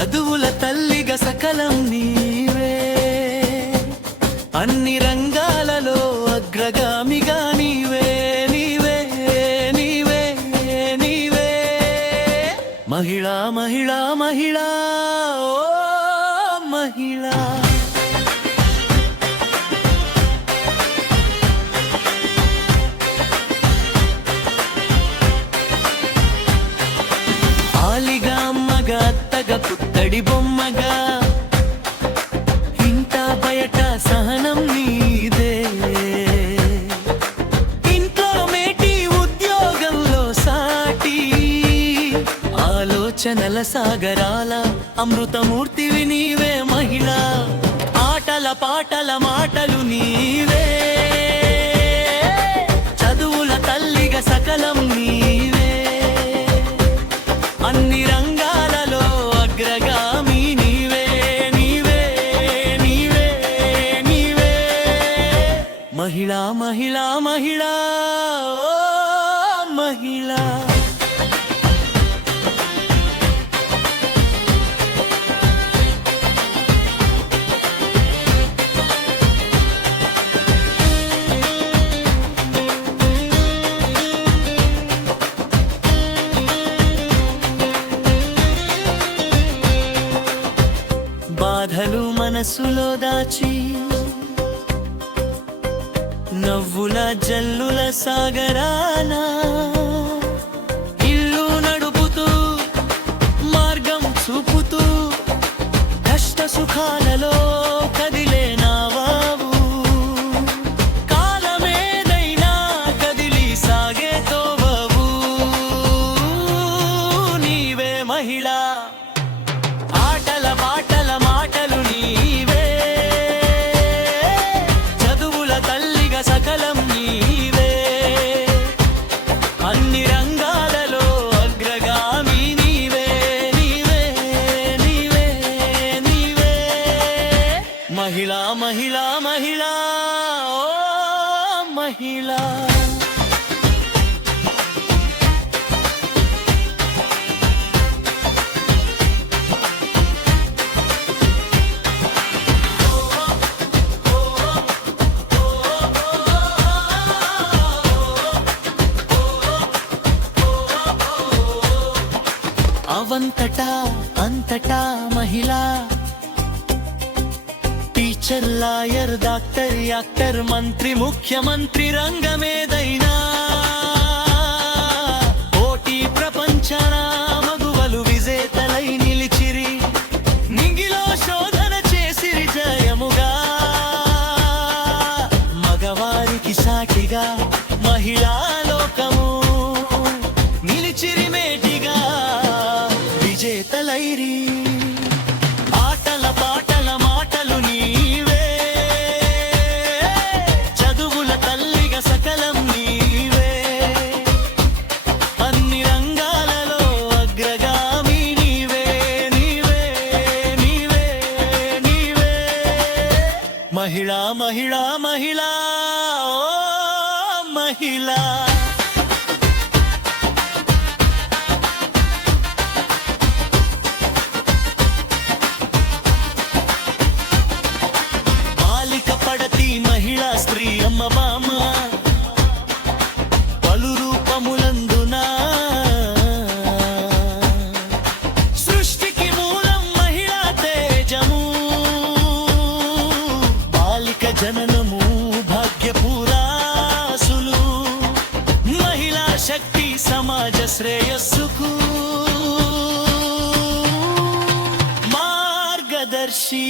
చదువుల తల్లిగా సకలం నీవే, అన్ని రంగాలలో అగ్రగామిగా నీవే నీవే నీవే నీవే. మహిళా మహిళా మహిళా ఓ మహిళా. ఆలిగా అమ్మగా అత్తగా పుత్తడి బొమ్మగా ఇంట బయట సహనం నీదే, ఇంట్లో మేటి ఉద్యోగంలో సాటి ఆలోచనల సాగరాల అమృతమూర్తివి నీవే మహిళా. ఆటల పాటల మాటలు నీవే, చదువుల తల్లిగా సకలం నీవే, అన్ని రంగాలలో అగ్రగామి నీవే నీవే నీవే నీవే. మహిళా మహిళా మహిళా ఓ మహిళా. బాధలు మనసులో దాచి నవ్వుల జల్లుల సాగరానా ఇల్లు నడుపుతూ మార్గం చూపుతూ కష్ట సుఖాలలో కదిలే నావావు, కాలమేదైనా కదిలి సాగే తోవవు నీవే మహిళా. ఆటల పాటల మాటలు నీవే, చదువుల తల్లిగా సకలం నీవే, అన్ని రంగాలలో అగ్రగామి నీవే నీవే నీవే నీవే. మహిళా మహిళా మహిళా ఓ మహిళా. అవంతటా అంతటా మహిళా, టీచర్ లాయర్ డాక్టర్ యాక్టర్ మంత్రి ముఖ్యమంత్రి రంగమేదైనా పోటీ ప్రపంచన మగువలు విజేతలై నిలిచిరి, నింగిలో శోధన చేసిరి జయముగా, మగవారికి సాటిగా మహిళా లోకము నిలిచిరి మేటిగా విజేతలైరి. ఆటల పాటల మాటలు నీవే, చదువుల తల్లిగా సకలం నీవే, అన్ని రంగాలలో అగ్రగామి నీవే నీవే నీవే నీవే. మహిళా మహిళా మహిళా ఓ మహిళా. మహిళా స్త్రీ అమ్మ బామ పలు రూపములందున సృష్టికి మూలం మహిళా తేజము, బాలిక జననము భాగ్యపురాసులు, మహిళా శక్తి సమాజ శ్రేయస్సుకు మార్గదర్శి.